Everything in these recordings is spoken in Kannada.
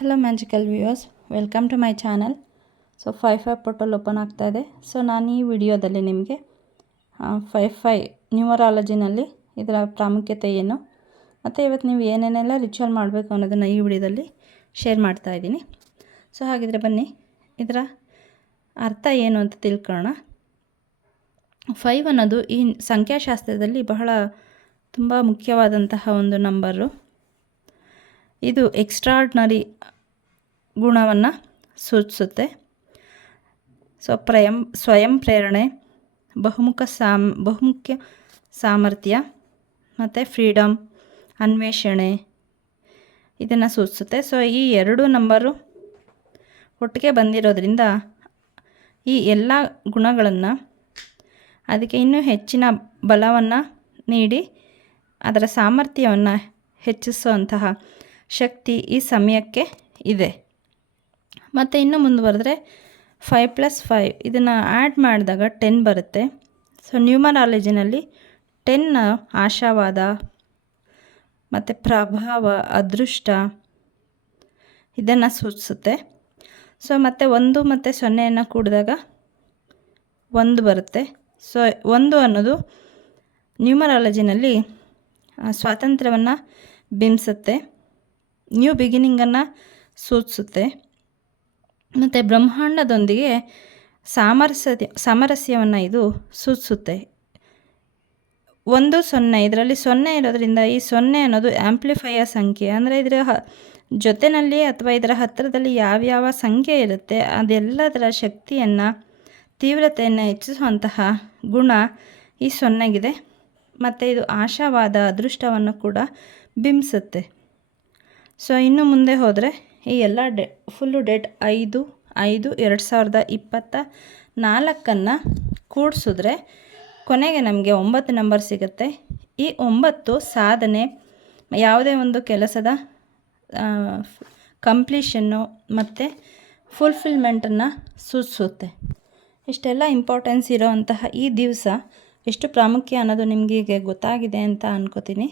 Hello magical viewers, welcome to my channel. So 5-5 portal open ಆಗ್ತಾ ಇದೆ. ಸೊ ನಾನು ಈ ವಿಡಿಯೋದಲ್ಲಿ ನಿಮಗೆ 5-5 ನ್ಯೂಮರಾಲಜಿನಲ್ಲಿ ಇದರ ಪ್ರಾಮುಖ್ಯತೆ ಏನು ಮತ್ತು ಇವತ್ತು ನೀವು ಏನೇನೆಲ್ಲ ರಿಚುವಲ್ ಮಾಡಬೇಕು ಅನ್ನೋದನ್ನು ಈ ವಿಡಿಯೋದಲ್ಲಿ ಶೇರ್ ಮಾಡ್ತಾ ಇದ್ದೀನಿ. ಸೊ ಹಾಗಿದ್ರೆ ಬನ್ನಿ ಇದರ ಅರ್ಥ ಏನು ಅಂತ ತಿಳ್ಕೊಳ್ಳೋಣ. 5 ಅನ್ನೋದು ಈ ಸಂಖ್ಯಾಶಾಸ್ತ್ರದಲ್ಲಿ ತುಂಬ ಮುಖ್ಯವಾದಂತಹ ಒಂದು ನಂಬರು. ಇದು ಎಕ್ಸ್ಟ್ರಾರ್ಡ್ನರಿ ಗುಣವನ್ನು ಸೂಚಿಸುತ್ತೆ. ಸೊ ಸ್ವಯಂ ಪ್ರೇರಣೆ, ಬಹುಮುಖ್ಯ ಸಾಮರ್ಥ್ಯ ಮತ್ತು ಫ್ರೀಡಮ್, ಅನ್ವೇಷಣೆ ಇದನ್ನು ಸೂಚಿಸುತ್ತೆ. ಸೊ ಈ ಎರಡು ನಂಬರು ಒಟ್ಟಿಗೆ ಬಂದಿರೋದ್ರಿಂದ ಈ ಎಲ್ಲ ಗುಣಗಳನ್ನು ಅದಕ್ಕೆ ಇನ್ನೂ ಹೆಚ್ಚಿನ ಬಲವನ್ನು ನೀಡಿ ಅದರ ಸಾಮರ್ಥ್ಯವನ್ನು ಹೆಚ್ಚಿಸುವಂತಹ ಶಕ್ತಿ ಈ ಸಮಯಕ್ಕೆ ಇದೆ. ಮತ್ತು ಇನ್ನು ಮುಂದುವರೆದ್ರೆ 5+5 ಇದನ್ನು ಆ್ಯಡ್ ಮಾಡಿದಾಗ 10 ಬರುತ್ತೆ. ಸೊ ನ್ಯೂಮರಾಲಜಿನಲ್ಲಿ 10 ಆಶಾವಾದ ಮತ್ತು ಪ್ರಭಾವ, ಅದೃಷ್ಟ ಇದನ್ನು ಸೂಚಿಸುತ್ತೆ. ಸೊ ಮತ್ತು 1 ಮತ್ತು 0 ಕೂಡಿದಾಗ 1 ಬರುತ್ತೆ. ಸೊ 1 ಅನ್ನೋದು ನ್ಯೂಮರಾಲಜಿನಲ್ಲಿ ಸ್ವಾತಂತ್ರ್ಯವನ್ನು ಬಿಂಬಿಸುತ್ತೆ, ನ್ಯೂ ಬಿಗಿನಿಂಗನ್ನು ಸೂಚಿಸುತ್ತೆ ಮತ್ತು ಬ್ರಹ್ಮಾಂಡದೊಂದಿಗೆ ಸಾಮರಸ್ಯವನ್ನು ಇದು ಸೂಚಿಸುತ್ತೆ. 1-0 ಇದರಲ್ಲಿ 0 ಇರೋದ್ರಿಂದ ಈ 0 ಅನ್ನೋದು ಆ್ಯಂಪ್ಲಿಫೈಯರ್ ಸಂಖ್ಯೆ. ಅಂದರೆ ಇದರ ಜೊತೆಯಲ್ಲಿ ಅಥವಾ ಇದರ ಹತ್ತಿರದಲ್ಲಿ ಯಾವ್ಯಾವ ಸಂಖ್ಯೆ ಇರುತ್ತೆ ಅದೆಲ್ಲದರ ಶಕ್ತಿಯನ್ನು, ತೀವ್ರತೆಯನ್ನು ಹೆಚ್ಚಿಸುವಂತಹ ಗುಣ ಈ 0ಗಿದೆ. ಮತ್ತು ಇದು ಆಶಾವಾದ, ಅದೃಷ್ಟವನ್ನು ಕೂಡ ಬಿಂಬಿಸುತ್ತೆ. ಸೊ ಇನ್ನು ಮುಂದೆ ಹೋದರೆ ಈ ಎಲ್ಲ ಫುಲ್ಲು ಡೇಟ್ 5/5/2024 ಕೂಡಿಸಿದ್ರೆ ಕೊನೆಗೆ ನಮಗೆ 9 ನಂಬರ್ ಸಿಗುತ್ತೆ. ಈ 9 ಸಾಧನೆ, ಯಾವುದೇ ಒಂದು ಕೆಲಸದ ಕಂಪ್ಲೀಷನ್ನು ಮತ್ತು ಫುಲ್ಫಿಲ್ಮೆಂಟನ್ನು ಸೂಚಿಸುತ್ತೆ. ಇಷ್ಟೆಲ್ಲ ಇಂಪಾರ್ಟೆನ್ಸ್ ಇರೋವಂತಹ ಈ ದಿವಸ ಎಷ್ಟು ಪ್ರಾಮುಖ್ಯ ಅನ್ನೋದು ನಿಮಗೀಗ ಗೊತ್ತಾಗಿದೆ ಅಂತ ಅನ್ಕೋತೀನಿ.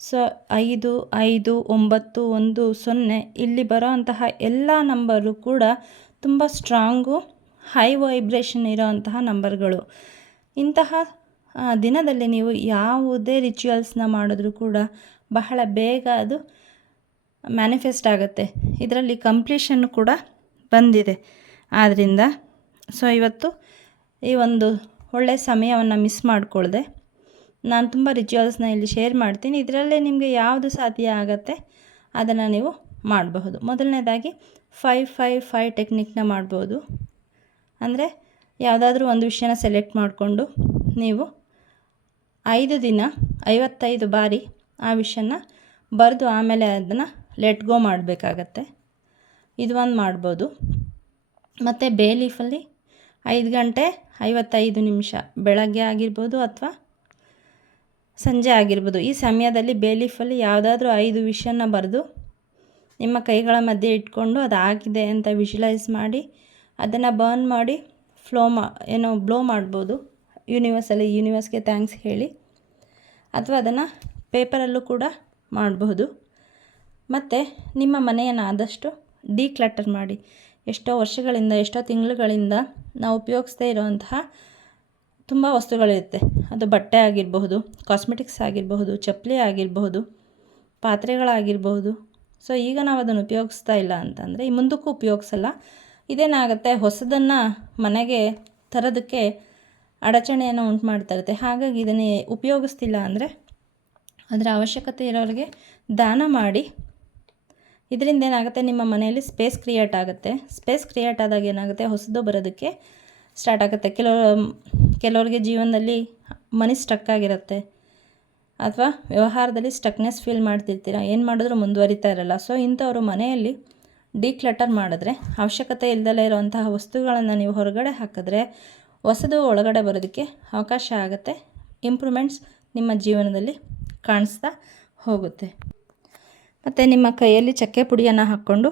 ಸೊ 5, 5, 9, 1, 0 ಇಲ್ಲಿ ಬರೋವಂತಹ ಎಲ್ಲ ನಂಬರು ಕೂಡ ತುಂಬ ಸ್ಟ್ರಾಂಗು, ಹೈ ವೈಬ್ರೇಷನ್ ಇರೋವಂತಹ ನಂಬರ್ಗಳು. ಇಂತಹ ದಿನದಲ್ಲಿ ನೀವು ಯಾವುದೇ ರಿಚುವಲ್ಸ್ನ ಮಾಡಿದ್ರೂ ಕೂಡ ಬಹಳ ಬೇಗ ಅದು ಮ್ಯಾನಿಫೆಸ್ಟ್ ಆಗುತ್ತೆ. ಇದರಲ್ಲಿ ಕಂಪ್ಲೀಷನ್ನು ಕೂಡ ಬಂದಿದೆ. ಆದ್ದರಿಂದ ಸೊ ಇವತ್ತು ಈ ಒಂದು ಒಳ್ಳೆಯ ಸಮಯವನ್ನು ಮಿಸ್ ಮಾಡಿಕೊಳ್ಳದೆ ನಾನು ತುಂಬ ರಿಚುವಲ್ಸ್ನ ಇಲ್ಲಿ ಶೇರ್ ಮಾಡ್ತೀನಿ. ಇದರಲ್ಲೇ ನಿಮಗೆ ಯಾವುದು ಸಾಧ್ಯ ಆಗುತ್ತೆ ಅದನ್ನು ನೀವು ಮಾಡಬಹುದು. ಮೊದಲನೇದಾಗಿ 5-5-5 ಟೆಕ್ನಿಕ್ನ ಮಾಡ್ಬೋದು. ಅಂದರೆ ಯಾವುದಾದ್ರೂ ಒಂದು ವಿಷಯನ ಸೆಲೆಕ್ಟ್ ಮಾಡಿಕೊಂಡು ನೀವು 5 ದಿನ 55 ಬಾರಿ ಆ ವಿಷಯನ ಬರೆದು ಆಮೇಲೆ ಅದನ್ನು ಲೆಟ್ ಗೋ ಮಾಡಬೇಕಾಗತ್ತೆ. ಇದು ಒಂದು ಮಾಡ್ಬೋದು. ಮತ್ತು ಬೇ ಲೀಫಲ್ಲಿ 5 ಗಂಟೆ 55 ನಿಮಿಷ ಬೆಳಗ್ಗೆ ಆಗಿರ್ಬೋದು ಅಥವಾ ಸಂಜೆ ಆಗಿರ್ಬೋದು, ಈ ಸಮಯದಲ್ಲಿ ಬೇ ಲೀಫಲ್ಲಿ ಯಾವುದಾದ್ರೂ 5 ವಿಷಯನ ಬರೆದು ನಿಮ್ಮ ಕೈಗಳ ಮಧ್ಯೆ ಇಟ್ಕೊಂಡು ಅದಾಗಿದೆ ಅಂತ ವಿಜುವಲೈಸ್ ಮಾಡಿ ಅದನ್ನು ಬರ್ನ್ ಮಾಡಿ ಬ್ಲೋ ಮಾಡ್ಬೋದು. ಯೂನಿವರ್ಸ್ಗೆ ಥ್ಯಾಂಕ್ಸ್ ಹೇಳಿ, ಅಥವಾ ಅದನ್ನು ಪೇಪರಲ್ಲೂ ಕೂಡ ಮಾಡಬಹುದು. ಮತ್ತು ನಿಮ್ಮ ಮನೆಯನ್ನು ಆದಷ್ಟು ಡಿಕ್ಲಟರ್ ಮಾಡಿ. ಎಷ್ಟೋ ವರ್ಷಗಳಿಂದ, ಎಷ್ಟೋ ತಿಂಗಳುಗಳಿಂದ ನಾವು ಉಪಯೋಗಿಸ್ದೇ ಇರೋವಂತಹ ತುಂಬ ವಸ್ತುಗಳಿರುತ್ತೆ. ಅದು ಬಟ್ಟೆ ಆಗಿರಬಹುದು, ಕಾಸ್ಮೆಟಿಕ್ಸ್ ಆಗಿರಬಹುದು, ಚಪ್ಪಲಿ ಆಗಿರಬಹುದು, ಪಾತ್ರೆಗಳಾಗಿರಬಹುದು. ಸೊ ಈಗ ನಾವು ಅದನ್ನು ಉಪಯೋಗಿಸ್ತಾ ಇಲ್ಲ ಅಂತಂದರೆ ಈ ಮುಂದಕ್ಕೂ ಉಪಯೋಗಿಸಲ್ಲ. ಇದೇನಾಗುತ್ತೆ, ಹೊಸದನ್ನು ಮನೆಗೆ ತರೋದಕ್ಕೆ ಅಡಚಣೆಯನ್ನು ಉಂಟು ಮಾಡ್ತಾ ಇರುತ್ತೆ. ಹಾಗಾಗಿ ಇದನ್ನೇ ಉಪಯೋಗಿಸ್ತಿಲ್ಲ ಅಂದರೆ ಅದರ ಅವಶ್ಯಕತೆ ಇರೋರಿಗೆ ದಾನ ಮಾಡಿ. ಇದರಿಂದ ಏನಾಗುತ್ತೆ, ನಿಮ್ಮ ಮನೆಯಲ್ಲಿ ಸ್ಪೇಸ್ ಕ್ರಿಯೇಟ್ ಆಗುತ್ತೆ. ಸ್ಪೇಸ್ ಕ್ರಿಯೇಟ್ ಆದಾಗ ಏನಾಗುತ್ತೆ, ಹೊಸದು ಬರೋದಕ್ಕೆ ಸ್ಟಾರ್ಟ್ ಆಗುತ್ತೆ. ಕೆಲವ್ರಿಗೆ ಜೀವನದಲ್ಲಿ ಮನಿ ಸ್ಟಕ್ ಆಗಿರುತ್ತೆ ಅಥವಾ ವ್ಯವಹಾರದಲ್ಲಿ ಸ್ಟಕ್ನೆಸ್ ಫೀಲ್ ಮಾಡ್ತಿರ್ತೀರ, ಏನು ಮಾಡಿದ್ರೂ ಮುಂದುವರಿತಾ ಇರಲ್ಲ. ಸೊ ಇಂಥವರು ಮನೆಯಲ್ಲಿ ಡಿಕ್ಲಟರ್ ಮಾಡಿದ್ರೆ, ಅವಶ್ಯಕತೆ ಇಲ್ಲದಲೇ ಇರುವಂತಹ ವಸ್ತುಗಳನ್ನು ನೀವು ಹೊರಗಡೆ ಹಾಕಿದ್ರೆ ಹೊಸದು ಒಳಗಡೆ ಬರೋದಕ್ಕೆ ಅವಕಾಶ ಆಗುತ್ತೆ. ಇಂಪ್ರೂವ್ಮೆಂಟ್ಸ್ ನಿಮ್ಮ ಜೀವನದಲ್ಲಿ ಕಾಣಿಸ್ತಾ ಹೋಗುತ್ತೆ. ಮತ್ತು ನಿಮ್ಮ ಕೈಯಲ್ಲಿ ಚಕ್ಕೆ ಪುಡಿಯನ್ನು ಹಾಕ್ಕೊಂಡು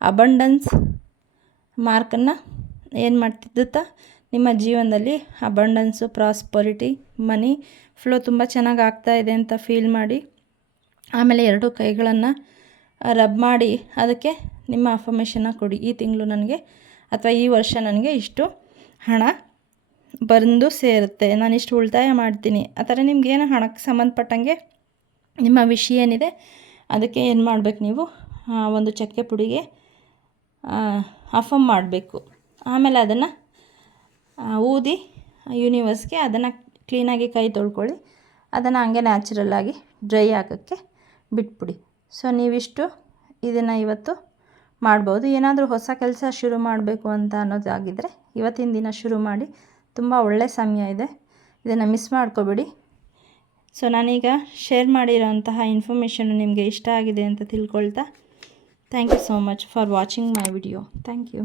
ಅಬಂಡನ್ಸ್ ಮಾರ್ಕನ್ನು ಏನು ಮಾಡ್ತಿದ್ದುತ್ತಾ ನಿಮ್ಮ ಜೀವನದಲ್ಲಿ ಅಬಂಡನ್ಸು, ಪ್ರಾಸ್ಪರಿಟಿ, ಮನಿ ಫ್ಲೋ ತುಂಬ ಚೆನ್ನಾಗಿ ಆಗ್ತಾಯಿದೆ ಅಂತ ಫೀಲ್ ಮಾಡಿ ಆಮೇಲೆ 2 ಕೈಗಳನ್ನು ರಬ್ ಮಾಡಿ ಅದಕ್ಕೆ ನಿಮ್ಮ ಅಫರ್ಮೇಷನ್ನ ಕೊಡಿ. ಈ ತಿಂಗಳು ನನಗೆ ಅಥವಾ ಈ ವರ್ಷ ನನಗೆ ಇಷ್ಟು ಹಣ ಬಂದು ಸೇರುತ್ತೆ, ನಾನು ಇಷ್ಟು ಉಳಿತಾಯ ಮಾಡ್ತೀನಿ. ಆ ಥರ ನಿಮಗೇನು ಹಣಕ್ಕೆ ಸಂಬಂಧಪಟ್ಟಂಗೆ ನಿಮ್ಮ ವಿಷಯ ಏನಿದೆ ಅದಕ್ಕೆ ಏನು ಮಾಡಬೇಕು, ನೀವು ಒಂದು ಚಕ್ಕೆ ಪುಡಿಗೆ ಅಫರ್ಮ್ ಮಾಡಬೇಕು. ಆಮೇಲೆ ಅದನ್ನು ಊದಿ ಯೂನಿವರ್ಸ್ಗೆ ಅದನ್ನು ಕ್ಲೀನಾಗಿ ಕೈ ತೊಳ್ಕೊಳ್ಳಿ. ಅದನ್ನು ಹಂಗೆ ನ್ಯಾಚುರಲ್ಲಾಗಿ ಡ್ರೈ ಆಗೋಕ್ಕೆ ಬಿಟ್ಬಿಡಿ. ಸೊ ನೀವಿಷ್ಟು ಇದನ್ನು ಇವತ್ತು ಮಾಡ್ಬೋದು. ಏನಾದರೂ ಹೊಸ ಕೆಲಸ ಶುರು ಮಾಡಬೇಕು ಅಂತ ಅನ್ನೋದಾಗಿದ್ದರೆ ಇವತ್ತಿನ ದಿನ ಶುರು ಮಾಡಿ, ತುಂಬ ಒಳ್ಳೆಯ ಸಮಯ ಇದೆ, ಇದನ್ನು ಮಿಸ್ ಮಾಡ್ಕೋಬೇಡಿ. ಸೊ ನಾನೀಗ ಶೇರ್ ಮಾಡಿರೋಂತಹ ಇನ್ಫಾರ್ಮೇಷನ್ನು ನಿಮಗೆ ಇಷ್ಟ ಆಗಿದೆ ಅಂತ ತಿಳ್ಕೊಳ್ತಾ, thank you so much for watching my video. Thank you.